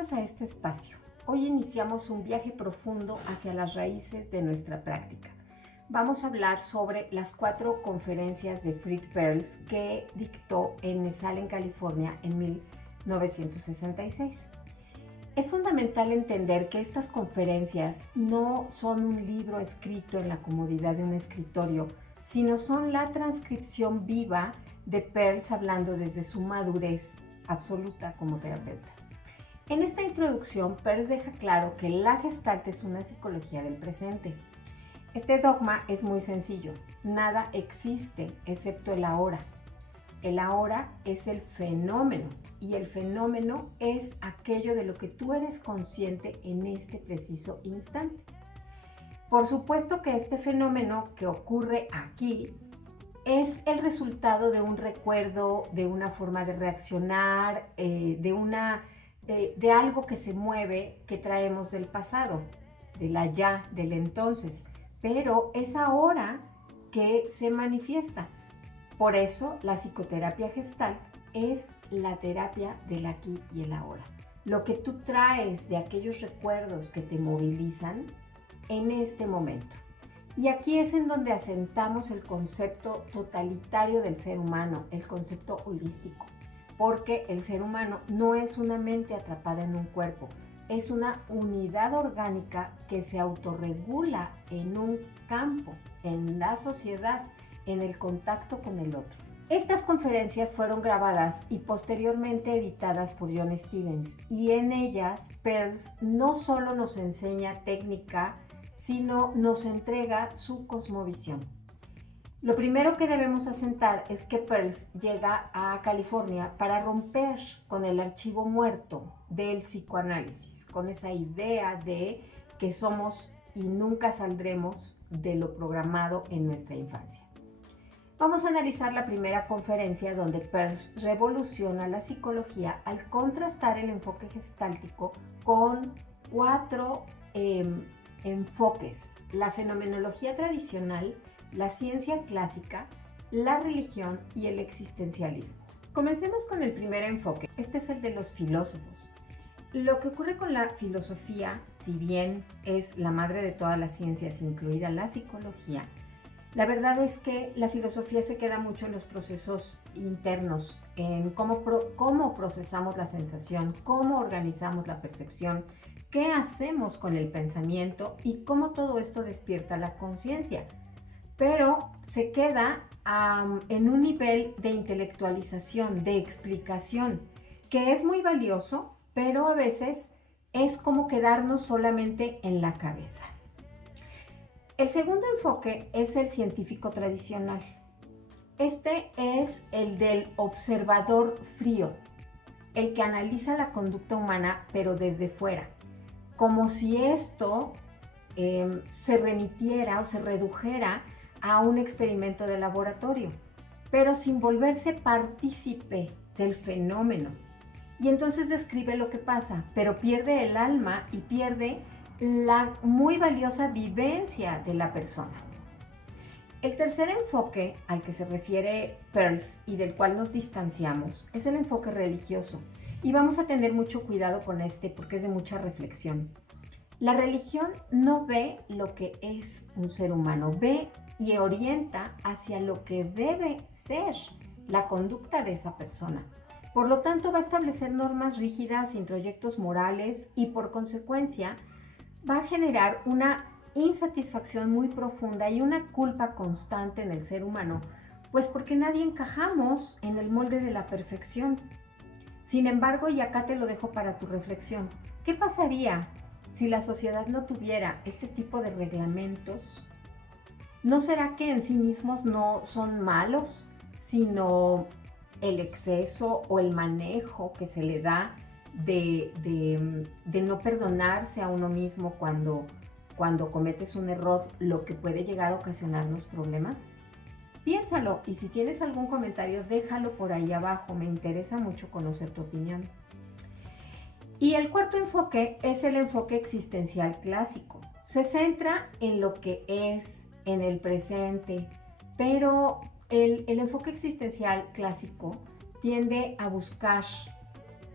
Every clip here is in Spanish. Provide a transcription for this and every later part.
Bienvenidos a este espacio. Hoy iniciamos un viaje profundo hacia las raíces de nuestra práctica. Vamos a hablar sobre las 4 conferencias de Fritz Perls que dictó en Esalen, California, en 1966. Es fundamental entender que estas conferencias no son un libro escrito en la comodidad de un escritorio, sino son la transcripción viva de Perls hablando desde su madurez absoluta como terapeuta. En esta introducción, Perls deja claro que la Gestalt es una psicología del presente. Este dogma es muy sencillo. Nada existe excepto el ahora. El ahora es el fenómeno y el fenómeno es aquello de lo que tú eres consciente en este preciso instante. Por supuesto que este fenómeno que ocurre aquí es el resultado de un recuerdo, de una forma de reaccionar, de algo que se mueve, que traemos del pasado, del allá, del entonces. Pero es ahora que se manifiesta. Por eso la psicoterapia Gestalt es la terapia del aquí y el ahora. Lo que tú traes de aquellos recuerdos que te movilizan en este momento. Y aquí es en donde asentamos el concepto totalitario del ser humano, el concepto holístico, porque el ser humano no es una mente atrapada en un cuerpo, es una unidad orgánica que se autorregula en un campo, en la sociedad, en el contacto con el otro. Estas conferencias fueron grabadas y posteriormente editadas por Jon Stevens, y en ellas Perls no solo nos enseña técnica, sino nos entrega su cosmovisión. Lo primero que debemos asentar es que Perls llega a California para romper con el archivo muerto del psicoanálisis, con esa idea de que somos y nunca saldremos de lo programado en nuestra infancia. Vamos a analizar la primera conferencia donde Perls revoluciona la psicología al contrastar el enfoque gestáltico con 4 enfoques: la fenomenología tradicional, la ciencia clásica, la religión y el existencialismo. Comencemos con el primer enfoque. Este es el de los filósofos. Lo que ocurre con la filosofía, si bien es la madre de todas las ciencias, incluida la psicología, la verdad es que la filosofía se queda mucho en los procesos internos, en cómo procesamos la sensación, cómo organizamos la percepción, qué hacemos con el pensamiento y cómo todo esto despierta la conciencia. Pero se queda en un nivel de intelectualización, de explicación, que es muy valioso, pero a veces es como quedarnos solamente en la cabeza. El segundo enfoque es el científico tradicional. Este es el del observador frío, el que analiza la conducta humana pero desde fuera, como si esto se remitiera o se redujera a un experimento de laboratorio, pero sin volverse partícipe del fenómeno. Y entonces describe lo que pasa, pero pierde el alma y pierde la muy valiosa vivencia de la persona. El tercer enfoque al que se refiere Perls y del cual nos distanciamos es el enfoque religioso. Y vamos a tener mucho cuidado con este porque es de mucha reflexión. La religión no ve lo que es un ser humano, ve y orienta hacia lo que debe ser la conducta de esa persona. Por lo tanto, va a establecer normas rígidas, introyectos morales y por consecuencia va a generar una insatisfacción muy profunda y una culpa constante en el ser humano, pues porque nadie encajamos en el molde de la perfección. Sin embargo, y acá te lo dejo para tu reflexión, ¿qué pasaría si la sociedad no tuviera este tipo de reglamentos? ¿No será que en sí mismos no son malos, sino el exceso o el manejo que se le da de no perdonarse a uno mismo cuando cometes un error, lo que puede llegar a ocasionarnos problemas? Piénsalo, y si tienes algún comentario, déjalo por ahí abajo, me interesa mucho conocer tu opinión. Y el cuarto enfoque es el enfoque existencial clásico. Se centra en lo que es, en el presente, pero el enfoque existencial clásico tiende a buscar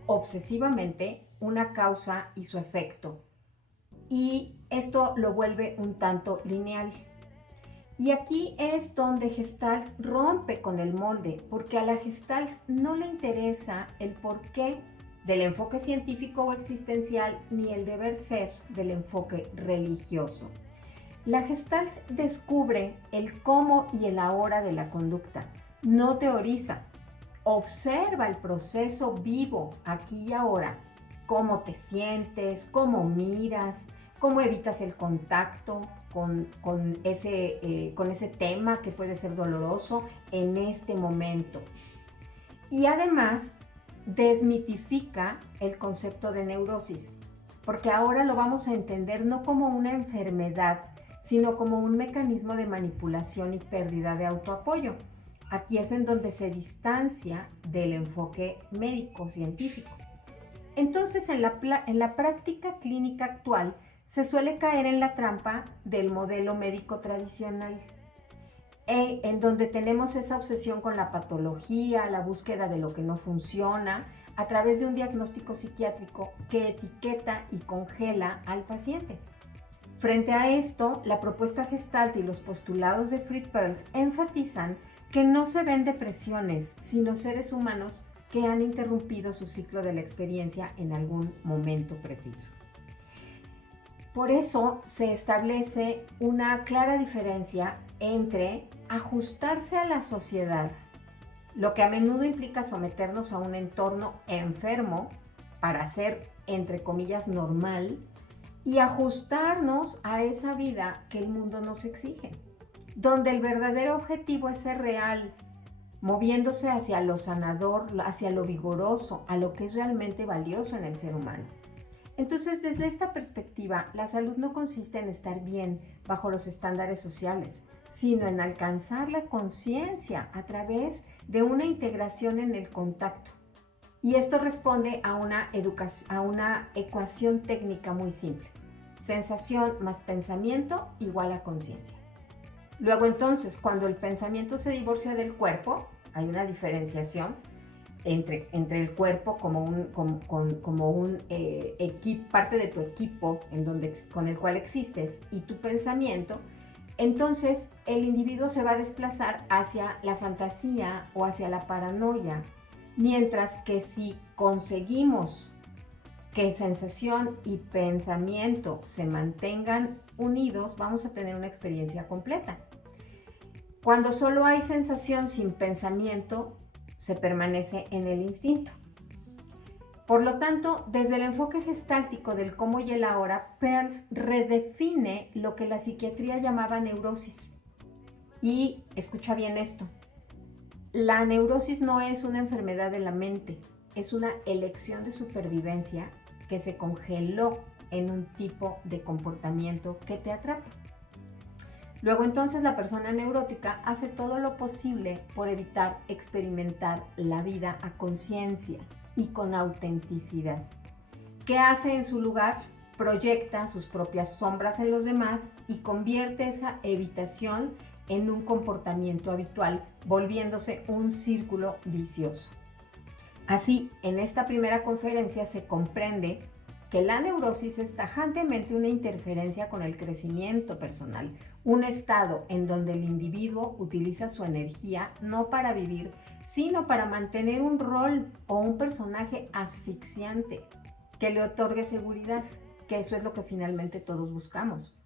obsesivamente una causa y su efecto. Y esto lo vuelve un tanto lineal. Y aquí es donde Gestalt rompe con el molde, porque a la Gestalt no le interesa el porqué del enfoque científico o existencial ni el deber ser del enfoque religioso. La Gestalt descubre el cómo y el ahora de la conducta, no teoriza, observa el proceso vivo aquí y ahora, cómo te sientes, cómo miras, cómo evitas el contacto con ese tema que puede ser doloroso en este momento. Y además desmitifica el concepto de neurosis, porque ahora lo vamos a entender no como una enfermedad, sino como un mecanismo de manipulación y pérdida de autoapoyo. Aquí es en donde se distancia del enfoque médico-científico. Entonces, en la práctica clínica actual, se suele caer en la trampa del modelo médico tradicional, en donde tenemos esa obsesión con la patología, la búsqueda de lo que no funciona, a través de un diagnóstico psiquiátrico que etiqueta y congela al paciente. Frente a esto, la propuesta Gestalt y los postulados de Fritz Perls enfatizan que no se ven depresiones, sino seres humanos que han interrumpido su ciclo de la experiencia en algún momento preciso. Por eso se establece una clara diferencia entre ajustarse a la sociedad, lo que a menudo implica someternos a un entorno enfermo para ser, entre comillas, normal, y ajustarnos a esa vida que el mundo nos exige, donde el verdadero objetivo es ser real, moviéndose hacia lo sanador, hacia lo vigoroso, a lo que es realmente valioso en el ser humano. Entonces, desde esta perspectiva, la salud no consiste en estar bien bajo los estándares sociales, sino en alcanzar la conciencia a través de una integración en el contacto. Y esto responde a una ecuación técnica muy simple. Sensación más pensamiento igual a conciencia. Luego entonces, cuando el pensamiento se divorcia del cuerpo, hay una diferenciación entre el cuerpo como parte de tu equipo con el cual existes y tu pensamiento. Entonces el individuo se va a desplazar hacia la fantasía o hacia la paranoia, mientras que si conseguimos que sensación y pensamiento se mantengan unidos, vamos a tener una experiencia completa. Cuando solo hay sensación sin pensamiento, se permanece en el instinto. Por lo tanto, desde el enfoque gestáltico del cómo y el ahora, Perls redefine lo que la psiquiatría llamaba neurosis. Y escucha bien esto, la neurosis no es una enfermedad de la mente, es una elección de supervivencia que se congeló en un tipo de comportamiento que te atrapa. Luego entonces la persona neurótica hace todo lo posible por evitar experimentar la vida a conciencia y con autenticidad. ¿Qué hace en su lugar? Proyecta sus propias sombras en los demás y convierte esa evitación en un comportamiento habitual, volviéndose un círculo vicioso. Así, en esta primera conferencia se comprende que la neurosis es tajantemente una interferencia con el crecimiento personal, un estado en donde el individuo utiliza su energía no para vivir, sino para mantener un rol o un personaje asfixiante que le otorgue seguridad, que eso es lo que finalmente todos buscamos.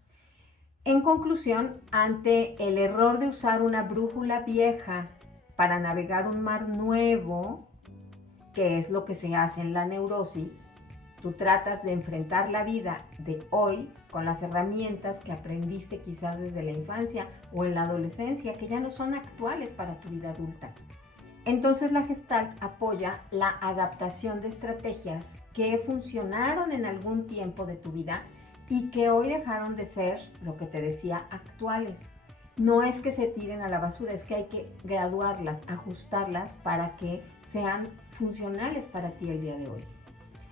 En conclusión, ante el error de usar una brújula vieja para navegar un mar nuevo, que es lo que se hace en la neurosis, tú tratas de enfrentar la vida de hoy con las herramientas que aprendiste quizás desde la infancia o en la adolescencia, que ya no son actuales para tu vida adulta. Entonces la Gestalt apoya la adaptación de estrategias que funcionaron en algún tiempo de tu vida y que hoy dejaron de ser, lo que te decía, actuales. No es que se tiren a la basura, es que hay que graduarlas, ajustarlas para que sean funcionales para ti el día de hoy.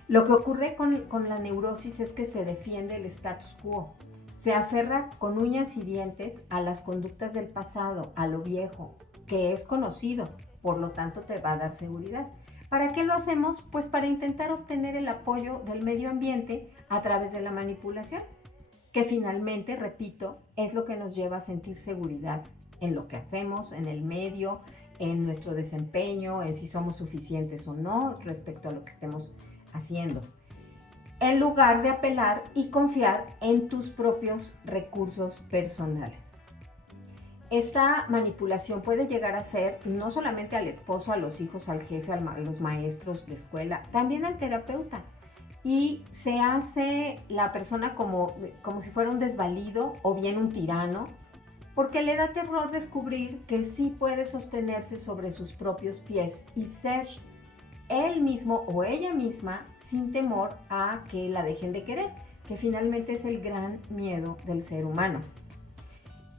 Lo que ocurre con la neurosis es que se defiende el status quo. Se aferra con uñas y dientes a las conductas del pasado, a lo viejo, que es conocido, por lo tanto te va a dar seguridad. ¿Para qué lo hacemos? Pues para intentar obtener el apoyo del medio ambiente a través de la manipulación, que finalmente, repito, es lo que nos lleva a sentir seguridad en lo que hacemos, en el medio, en nuestro desempeño, en si somos suficientes o no respecto a lo que estemos haciendo, en lugar de apelar y confiar en tus propios recursos personales. Esta manipulación puede llegar a ser no solamente al esposo, a los hijos, al jefe, a los maestros de escuela, también al terapeuta. Y se hace la persona como si fuera un desvalido o bien un tirano, porque le da terror descubrir que sí puede sostenerse sobre sus propios pies y ser él mismo o ella misma sin temor a que la dejen de querer, que finalmente es el gran miedo del ser humano.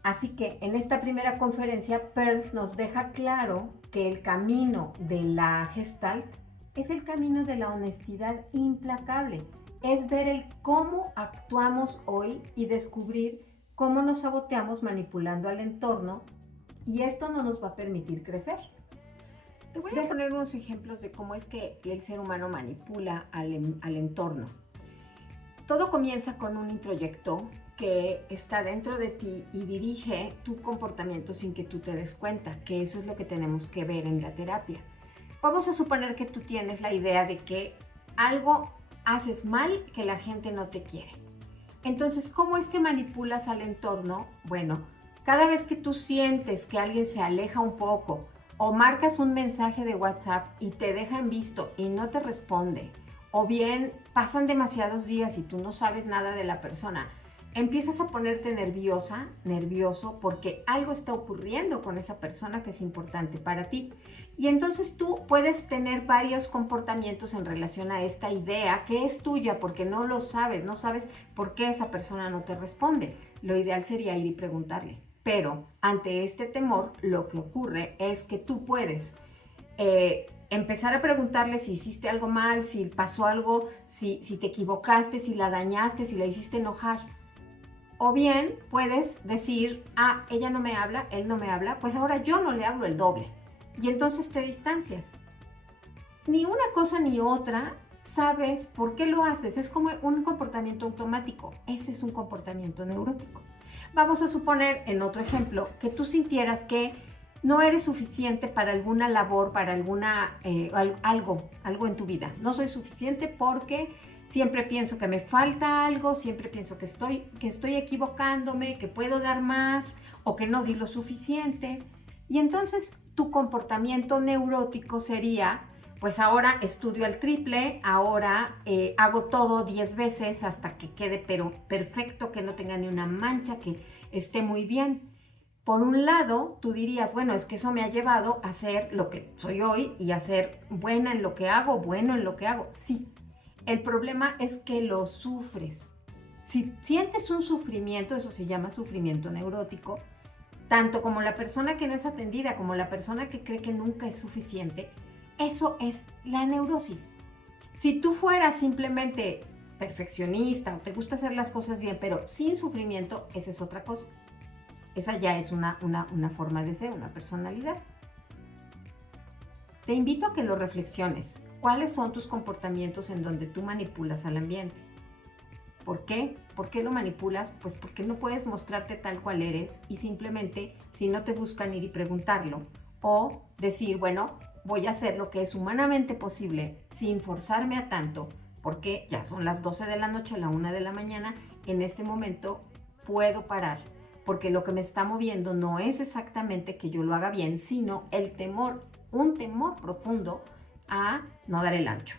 Así que en esta primera conferencia, Peirce nos deja claro que el camino de la Gestalt es el camino de la honestidad implacable. Es ver el cómo actuamos hoy y descubrir cómo nos saboteamos manipulando al entorno, y esto no nos va a permitir crecer. Te voy a poner unos ejemplos de cómo es que el ser humano manipula al entorno. Todo comienza con un introyecto que está dentro de ti y dirige tu comportamiento sin que tú te des cuenta, que eso es lo que tenemos que ver en la terapia. Vamos a suponer que tú tienes la idea de que algo haces mal, que la gente no te quiere. Entonces, ¿cómo es que manipulas al entorno? Bueno, cada vez que tú sientes que alguien se aleja un poco o marcas un mensaje de WhatsApp y te deja en visto y no te responde, o bien pasan demasiados días y tú no sabes nada de la persona, empiezas a ponerte nervioso porque algo está ocurriendo con esa persona que es importante para ti. Y entonces tú puedes tener varios comportamientos en relación a esta idea que es tuya porque no lo sabes, no sabes por qué esa persona no te responde. Lo ideal sería ir y preguntarle. Pero ante este temor, lo que ocurre es que tú puedes empezar a preguntarle si hiciste algo mal, si pasó algo, si te equivocaste, si la dañaste, si la hiciste enojar. O bien puedes decir, ella no me habla, él no me habla, pues ahora yo no le hablo el doble. Y entonces te distancias. Ni una cosa ni otra sabes por qué lo haces. Es como un comportamiento automático. Ese es un comportamiento neurótico. Vamos a suponer, en otro ejemplo, que tú sintieras que no eres suficiente para alguna labor, para algo en tu vida. No soy suficiente porque siempre pienso que me falta algo, siempre pienso que estoy equivocándome, que puedo dar más o que no di lo suficiente. Y entonces tu comportamiento neurótico sería, pues ahora estudio al triple, ahora hago todo 10 veces hasta que quede pero perfecto, que no tenga ni una mancha, que esté muy bien. Por un lado, tú dirías, bueno, es que eso me ha llevado a ser lo que soy hoy y a ser buena en lo que hago, bueno en lo que hago. Sí, el problema es que lo sufres. Si sientes un sufrimiento, eso se llama sufrimiento neurótico, tanto como la persona que no es atendida, como la persona que cree que nunca es suficiente, eso es la neurosis. Si tú fueras simplemente perfeccionista o te gusta hacer las cosas bien, pero sin sufrimiento, esa es otra cosa. Esa ya es una forma de ser, una personalidad. Te invito a que lo reflexiones. ¿Cuáles son tus comportamientos en donde tú manipulas al ambiente? ¿Por qué? ¿Por qué lo manipulas? Pues porque no puedes mostrarte tal cual eres y simplemente, si no te buscan, ir y preguntarlo. O decir, bueno, voy a hacer lo que es humanamente posible sin forzarme a tanto, porque ya son las 12 de la noche, la 1 de la mañana, en este momento puedo parar, porque lo que me está moviendo no es exactamente que yo lo haga bien, sino el temor, un temor profundo a no dar el ancho.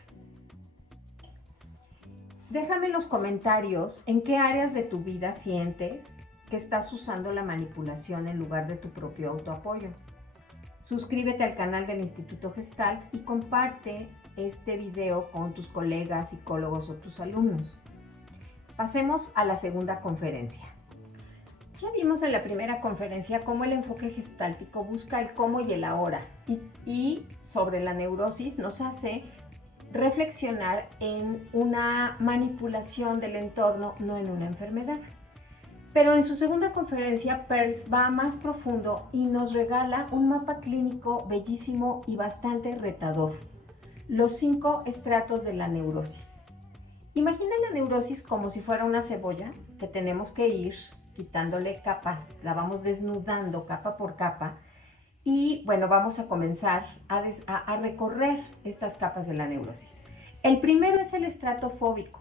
Déjame en los comentarios en qué áreas de tu vida sientes que estás usando la manipulación en lugar de tu propio autoapoyo. Suscríbete al canal del Instituto Gestalt y comparte este video con tus colegas, psicólogos o tus alumnos. Pasemos a la segunda conferencia. Ya vimos en la primera conferencia cómo el enfoque gestáltico busca el cómo y el ahora y sobre la neurosis nos hace reflexionar en una manipulación del entorno, no en una enfermedad. Pero en su segunda conferencia, Peirce va más profundo y nos regala un mapa clínico bellísimo y bastante retador. los 5 estratos de la neurosis. Imagina la neurosis como si fuera una cebolla que tenemos que ir quitándole capas, la vamos desnudando capa por capa y bueno, vamos a comenzar a recorrer estas capas de la neurosis. El primero es el estrato fóbico.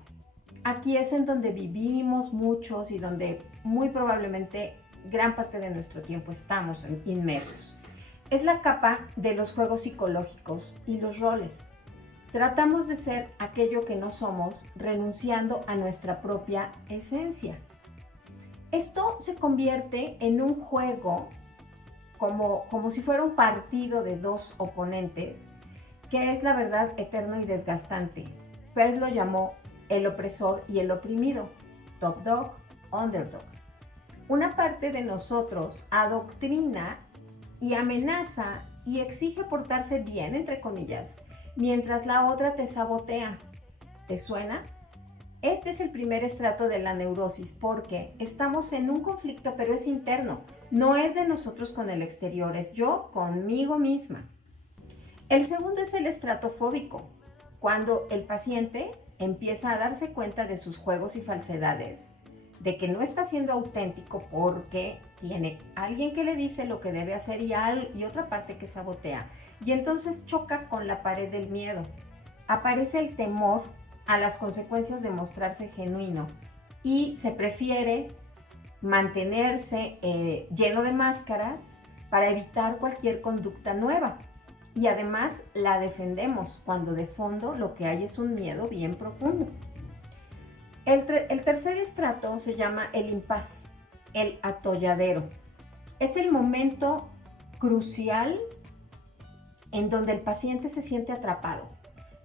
Aquí es en donde vivimos muchos y donde muy probablemente gran parte de nuestro tiempo estamos inmersos. Es la capa de los juegos psicológicos y los roles. Tratamos de ser aquello que no somos, renunciando a nuestra propia esencia. Esto se convierte en un juego como si fuera un partido de dos oponentes, que es la verdad eterno y desgastante. Peirce lo llamó el opresor y el oprimido, top dog, underdog. Una parte de nosotros adoctrina y amenaza y exige portarse bien, entre comillas, mientras la otra te sabotea. ¿Te suena? Este es el primer estrato de la neurosis porque estamos en un conflicto, pero es interno. No es de nosotros con el exterior, es yo conmigo misma. El segundo es el estrato fóbico, cuando el paciente empieza a darse cuenta de sus juegos y falsedades, de que no está siendo auténtico porque tiene alguien que le dice lo que debe hacer y otra parte que sabotea. Y entonces choca con la pared del miedo. Aparece el temor a las consecuencias de mostrarse genuino y se prefiere mantenerse lleno de máscaras para evitar cualquier conducta nueva. Y además la defendemos cuando de fondo lo que hay es un miedo bien profundo. El tercer estrato se llama el impas, el atolladero. Es el momento crucial en donde el paciente se siente atrapado.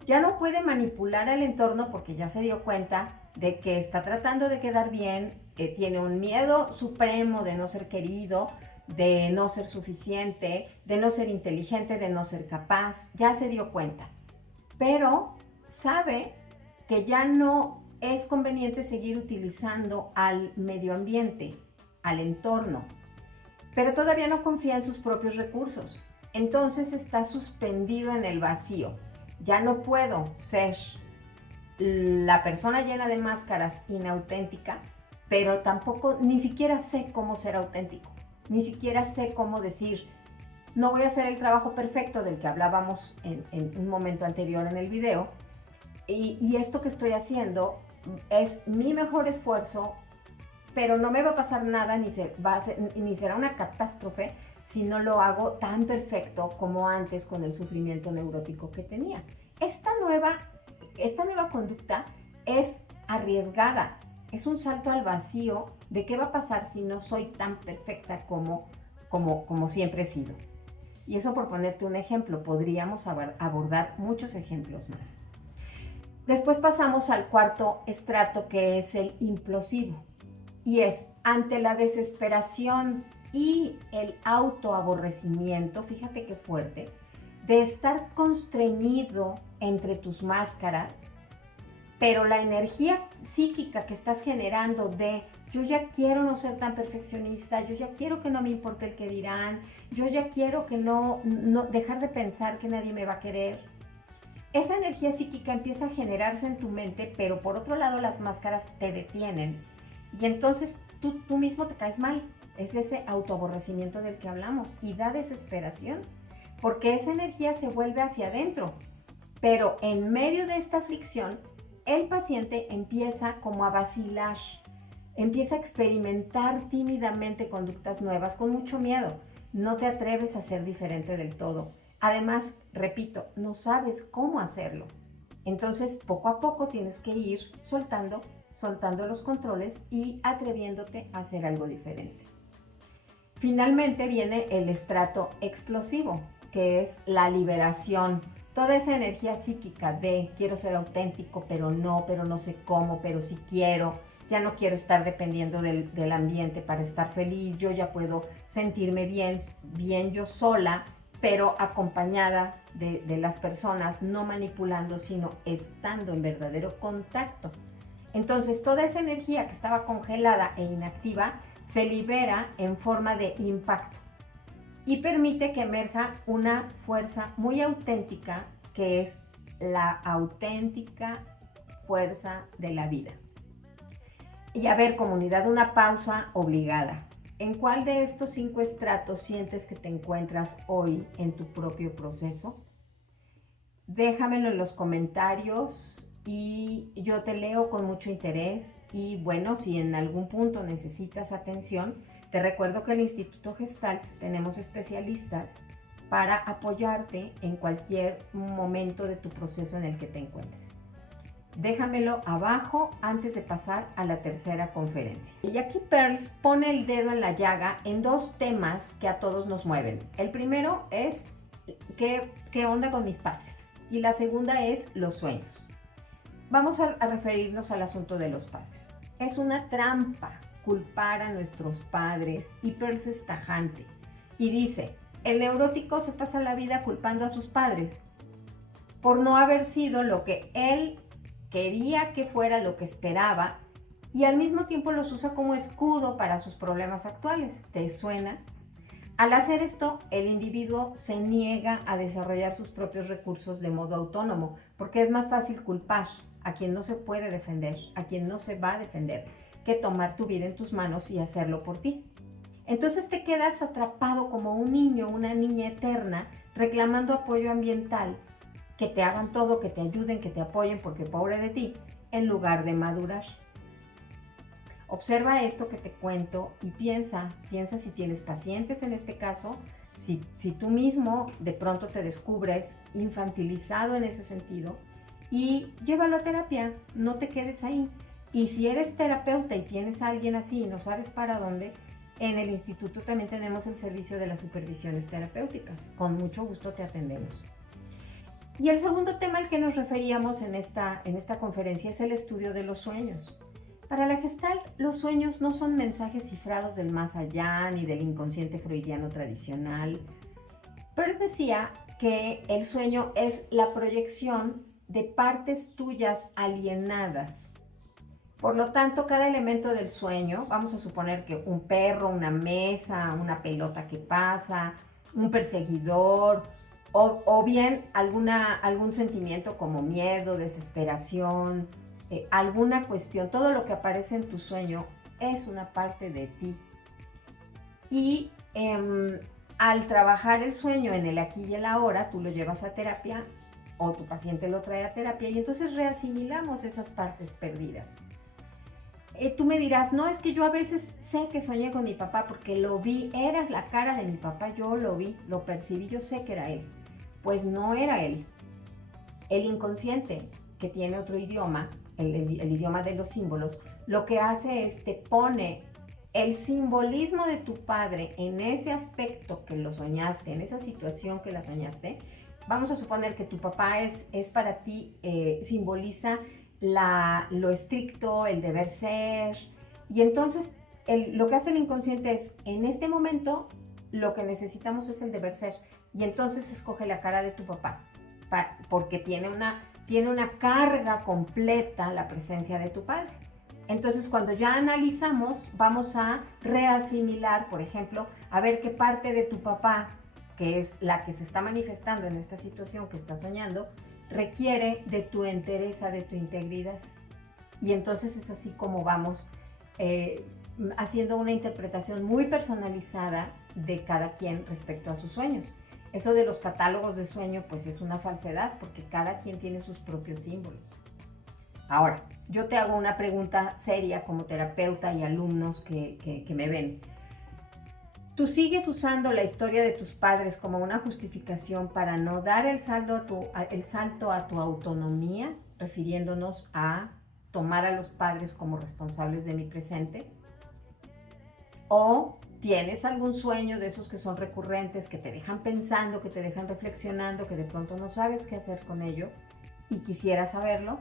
Ya no puede manipular al entorno porque ya se dio cuenta de que está tratando de quedar bien, que tiene un miedo supremo de no ser querido, de no ser suficiente, de no ser inteligente, de no ser capaz. Ya se dio cuenta, pero sabe que ya no es conveniente seguir utilizando al medio ambiente, al entorno, pero todavía no confía en sus propios recursos. Entonces está suspendido en el vacío. Ya no puedo ser la persona llena de máscaras inauténtica, pero tampoco, ni siquiera sé cómo ser auténtico. Ni siquiera sé cómo decir, no voy a hacer el trabajo perfecto del que hablábamos en un momento anterior en el video. Y esto que estoy haciendo es mi mejor esfuerzo, pero no me va a pasar nada ni será una catástrofe si no lo hago tan perfecto como antes con el sufrimiento neurótico que tenía. Esta nueva conducta es arriesgada, es un salto al vacío de qué va a pasar si no soy tan perfecta como siempre he sido. Y eso por ponerte un ejemplo, podríamos abordar muchos ejemplos más. Después pasamos al cuarto estrato, que es el implosivo, y es ante la desesperación y el autoaborrecimiento, fíjate qué fuerte, de estar constreñido entre tus máscaras, pero la energía psíquica que estás generando de yo ya quiero no ser tan perfeccionista, yo ya quiero que no me importe el que dirán, yo ya quiero que no dejar de pensar que nadie me va a querer. Esa energía psíquica empieza a generarse en tu mente, pero por otro lado las máscaras te detienen y entonces tú mismo te caes mal. Es ese autoaborrecimiento del que hablamos y da desesperación porque esa energía se vuelve hacia adentro. Pero en medio de esta aflicción, el paciente empieza como a vacilar, empieza a experimentar tímidamente conductas nuevas con mucho miedo. No te atreves a ser diferente del todo. Además, repito, no sabes cómo hacerlo. Entonces, poco a poco tienes que ir soltando los controles y atreviéndote a hacer algo diferente. Finalmente viene el estrato explosivo, que es la liberación. Toda esa energía psíquica de quiero ser auténtico, pero no sé cómo, pero sí quiero. Ya no quiero estar dependiendo del ambiente para estar feliz. Yo ya puedo sentirme bien yo sola, pero acompañada de las personas, no manipulando, sino estando en verdadero contacto. Entonces, toda esa energía que estaba congelada e inactiva se libera en forma de impacto y permite que emerja una fuerza muy auténtica que es la auténtica fuerza de la vida. Y a ver, comunidad, una pausa obligada. ¿En cuál de estos 5 estratos sientes que te encuentras hoy en tu propio proceso? Déjamelo en los comentarios y yo te leo con mucho interés. Y bueno, si en algún punto necesitas atención, te recuerdo que en el Instituto Gestalt tenemos especialistas para apoyarte en cualquier momento de tu proceso en el que te encuentres. Déjamelo abajo antes de pasar a la tercera conferencia. Y aquí Pearls pone el dedo en la llaga en 2 temas que a todos nos mueven. El primero es ¿qué onda con mis padres? Y la segunda es los sueños. Vamos a referirnos al asunto de los padres. Es una trampa culpar a nuestros padres y Pearls es tajante y dice, el neurótico se pasa la vida culpando a sus padres por no haber sido lo que él quería que fuera, lo que esperaba, y al mismo tiempo los usa como escudo para sus problemas actuales. ¿Te suena? Al hacer esto, el individuo se niega a desarrollar sus propios recursos de modo autónomo, porque es más fácil culpar a quien no se puede defender, a quien no se va a defender, que tomar tu vida en tus manos y hacerlo por ti. Entonces te quedas atrapado como un niño, una niña eterna, reclamando apoyo ambiental, que te hagan todo, que te ayuden, que te apoyen, porque pobre de ti, en lugar de madurar. Observa esto que te cuento y piensa si tienes pacientes en este caso, si tú mismo de pronto te descubres infantilizado en ese sentido, y llévalo a terapia, no te quedes ahí. Y si eres terapeuta y tienes a alguien así y no sabes para dónde, en el instituto también tenemos el servicio de las supervisiones terapéuticas. Con mucho gusto te atendemos. Y el segundo tema al que nos referíamos en esta conferencia es el estudio de los sueños. Para la Gestalt, los sueños no son mensajes cifrados del más allá ni del inconsciente freudiano tradicional. Pero decía que el sueño es la proyección de partes tuyas alienadas. Por lo tanto, cada elemento del sueño, vamos a suponer que un perro, una mesa, una pelota que pasa, un perseguidor, o bien algún sentimiento como miedo, desesperación, alguna cuestión, todo lo que aparece en tu sueño es una parte de ti. Y al trabajar el sueño en el aquí y el ahora, tú lo llevas a terapia o tu paciente lo trae a terapia y entonces reasimilamos esas partes perdidas. Tú me dirás, no, es que yo a veces sé que soñé con mi papá porque lo vi, era la cara de mi papá, yo lo vi, lo percibí, yo sé que era él. Pues no era él. El inconsciente, que tiene otro idioma, el idioma de los símbolos, lo que hace es te pone el simbolismo de tu padre en ese aspecto que lo soñaste, en esa situación que la soñaste. Vamos a suponer que tu papá es para ti, simboliza lo estricto, el deber ser, y entonces lo que hace el inconsciente es, en este momento, lo que necesitamos es el deber ser, y entonces escoge la cara de tu papá, porque tiene una carga completa la presencia de tu padre. Entonces, cuando ya analizamos, vamos a reasimilar, por ejemplo, a ver qué parte de tu papá, que es la que se está manifestando en esta situación que estás soñando, requiere de tu entereza, de tu integridad. Y entonces es así como vamos haciendo una interpretación muy personalizada de cada quien respecto a sus sueños. Eso de los catálogos de sueño pues es una falsedad porque cada quien tiene sus propios símbolos. Ahora, yo te hago una pregunta seria como terapeuta y alumnos que me ven. ¿Tú sigues usando la historia de tus padres como una justificación para no dar el salto a tu autonomía, refiriéndonos a tomar a los padres como responsables de mi presente? ¿O tienes algún sueño de esos que son recurrentes, que te dejan pensando, que te dejan reflexionando, que de pronto no sabes qué hacer con ello y quisieras saberlo?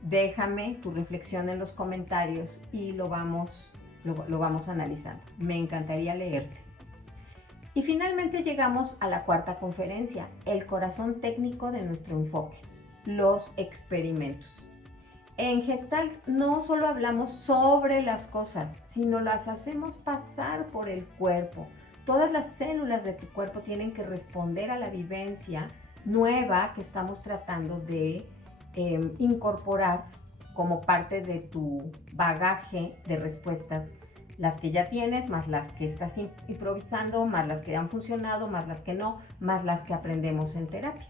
Déjame tu reflexión en los comentarios y lo vamos analizando. Me encantaría leerte. Y finalmente llegamos a la cuarta conferencia, el corazón técnico de nuestro enfoque, los experimentos. En Gestalt no solo hablamos sobre las cosas, sino las hacemos pasar por el cuerpo. Todas las células de tu cuerpo tienen que responder a la vivencia nueva que estamos tratando de incorporar como parte de tu bagaje de respuestas, las que ya tienes, más las que estás improvisando, más las que han funcionado, más las que no, más las que aprendemos en terapia.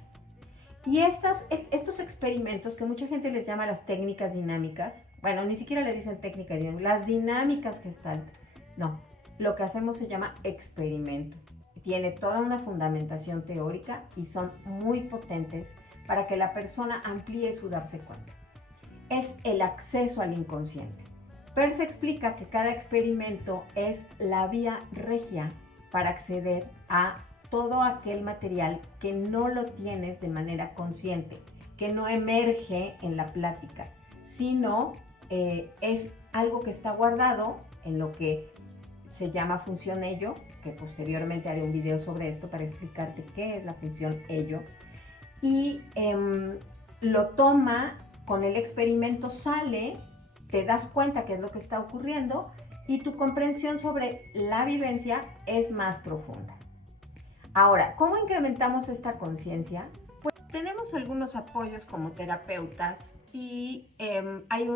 Y estos experimentos que mucha gente les llama las técnicas dinámicas, bueno, ni siquiera le dicen técnicas dinámicas, las dinámicas Gestalt, no, lo que hacemos se llama experimento. Tiene toda una fundamentación teórica y son muy potentes para que la persona amplíe su darse cuenta. Es el acceso al inconsciente. Peirce explica que cada experimento es la vía regia para acceder a todo aquel material que no lo tienes de manera consciente, que no emerge en la plática, sino es algo que está guardado en lo que se llama función ello, que posteriormente haré un video sobre esto para explicarte qué es la función ello, y lo toma con el experimento, sale, te das cuenta qué es lo que está ocurriendo y tu comprensión sobre la vivencia es más profunda. Ahora, ¿cómo incrementamos esta conciencia? Pues tenemos algunos apoyos como terapeutas y hay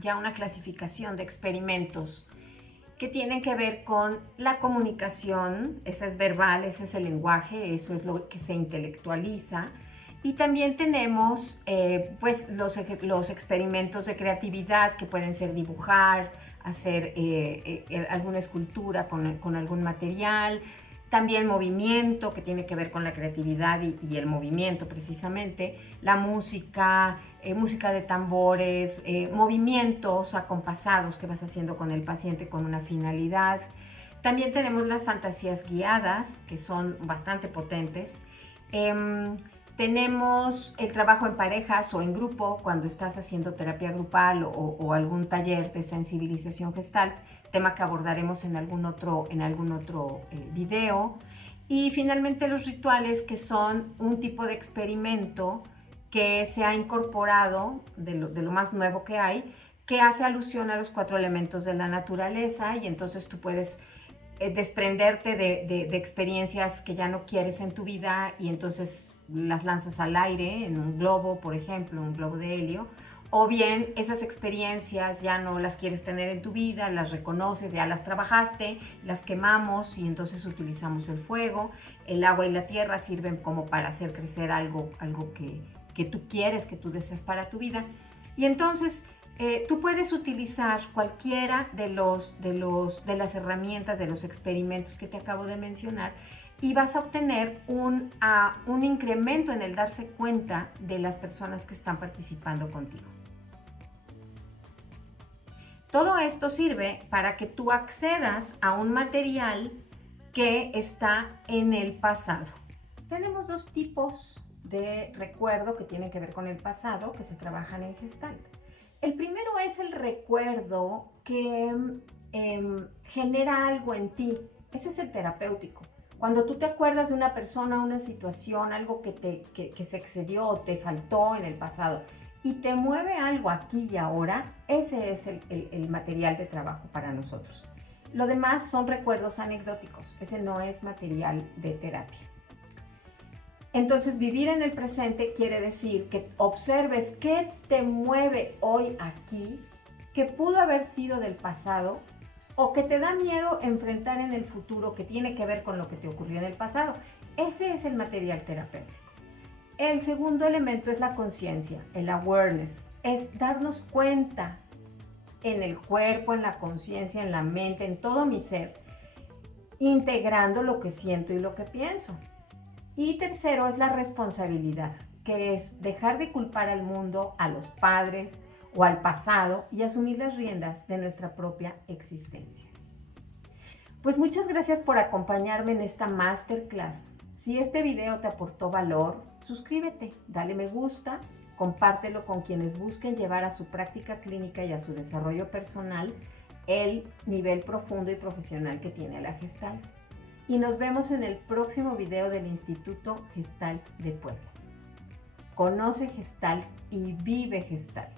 ya una clasificación de experimentos que tienen que ver con la comunicación, esa es verbal, ese es el lenguaje, eso es lo que se intelectualiza. Y también tenemos pues los experimentos de creatividad que pueden ser dibujar, hacer alguna escultura con algún material. También movimiento, que tiene que ver con la creatividad y el movimiento precisamente. La música, música de tambores, movimientos acompasados que vas haciendo con el paciente con una finalidad. También tenemos las fantasías guiadas, que son bastante potentes. Tenemos el trabajo en parejas o en grupo cuando estás haciendo terapia grupal o algún taller de sensibilización gestalt, tema que abordaremos en algún otro video. Y finalmente los rituales, que son un tipo de experimento que se ha incorporado de lo más nuevo que hay, que hace alusión a los 4 elementos de la naturaleza, y entonces tú puedes desprenderte de experiencias que ya no quieres en tu vida y entonces las lanzas al aire en un globo, por ejemplo, un globo de helio, o bien esas experiencias ya no las quieres tener en tu vida, las reconoces, ya las trabajaste, las quemamos y entonces utilizamos el fuego. El agua y la tierra sirven como para hacer crecer algo que tú quieres, que tú deseas para tu vida. Y entonces tú puedes utilizar cualquiera de las herramientas, de los experimentos que te acabo de mencionar, y vas a obtener un incremento en el darse cuenta de las personas que están participando contigo. Todo esto sirve para que tú accedas a un material que está en el pasado. Tenemos 2 tipos de recuerdo que tienen que ver con el pasado, que se trabajan en Gestalt. El primero es el recuerdo que genera algo en ti. Ese es el terapéutico. Cuando tú te acuerdas de una persona, una situación, algo que se excedió o te faltó en el pasado y te mueve algo aquí y ahora, ese es el material de trabajo para nosotros. Lo demás son recuerdos anecdóticos. Ese no es material de terapia. Entonces, vivir en el presente quiere decir que observes qué te mueve hoy aquí, que pudo haber sido del pasado o que te da miedo enfrentar en el futuro, que tiene que ver con lo que te ocurrió en el pasado. Ese es el material terapéutico. El segundo elemento es la conciencia, el awareness. Es darnos cuenta en el cuerpo, en la conciencia, en la mente, en todo mi ser, integrando lo que siento y lo que pienso. Y tercero es la responsabilidad, que es dejar de culpar al mundo, a los padres o al pasado y asumir las riendas de nuestra propia existencia. Pues muchas gracias por acompañarme en esta masterclass. Si este video te aportó valor, suscríbete, dale me gusta, compártelo con quienes busquen llevar a su práctica clínica y a su desarrollo personal el nivel profundo y profesional que tiene la Gestalt. Y nos vemos en el próximo video del Instituto Gestalt de Puebla. Conoce Gestalt y vive Gestalt.